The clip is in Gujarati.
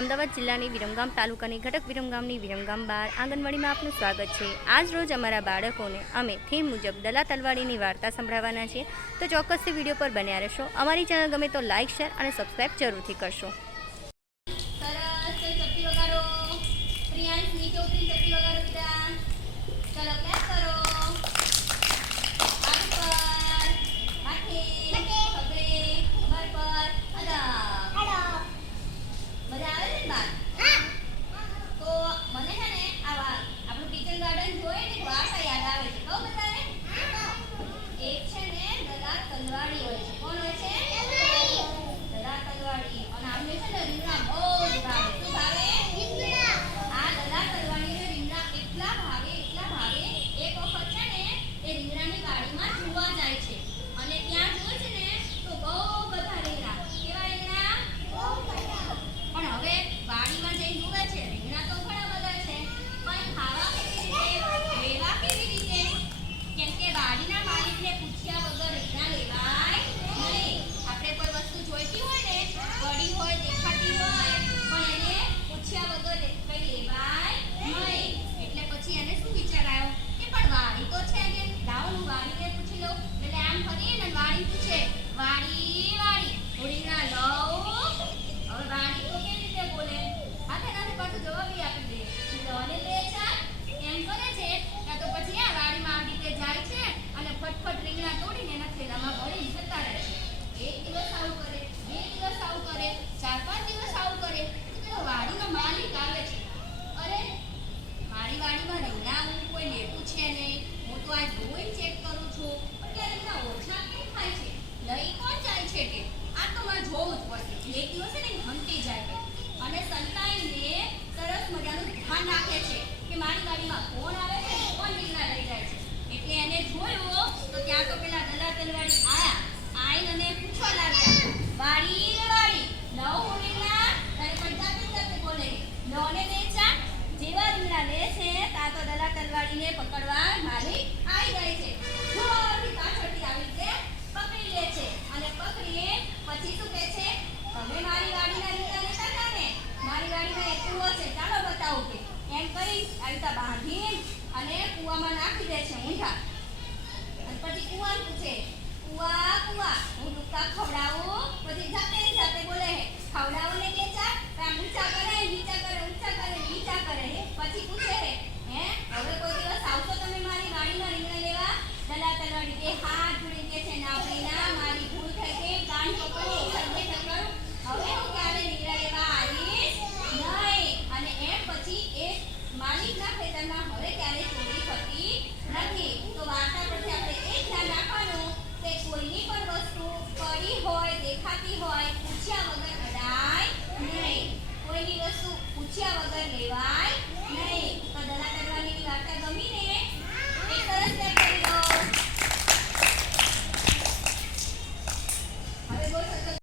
અમદાવાદ જિલ્લાની વિરમગામ તાલુકાની ઘટક વિરમગામની વિરમગામ બાર આંગણવાડીમાં આપનું સ્વાગત છે. આજ રોજ અમારા બાળકોને અમે થીમ મુજબ દલા તલવાડીની વાર્તા સંભળાવવાના છીએ. તો ચોક્કસથી વીડિયો પર બન્યા રહેશો. અમારી ચેનલ ગમે તો લાઇક શેર અને સબસ્ક્રાઇબ જરૂરથી કરશો. સરસ વાળી છે વાળી વાળી. હોળીના લો છે કે આ તો મારે જોવું જ પડશે. જે દિવસે ને ઘંટી જાય અને સંતાઈને સરસ મજાનું ધ્યાન રાખે છે કે મારી ગાડીમાં કોણ આવે છે, કોણ નીકળા લઈ જાય છે. એટલે એને જોયો તો ત્યાં તો પેલા દલા તલવારી આયા. આઈને અને પૂછવા લાગ્યા, વાડી વાડી નવ રીંગણા તને પંચાત પંચાત બોલે? નવને બે જેવા રીંગણા લે છે, તા તો દલા તલવારીને પકડવા મારી કૂવો છે. ચાલો બતાવું કે એમ કરી આવી રીતે બાંધીને અને કૂવામાં નાખી દે છે ઊંધા. અને પછી કૂવાનું ત્યારે પૂરી થતી નથી તો વાત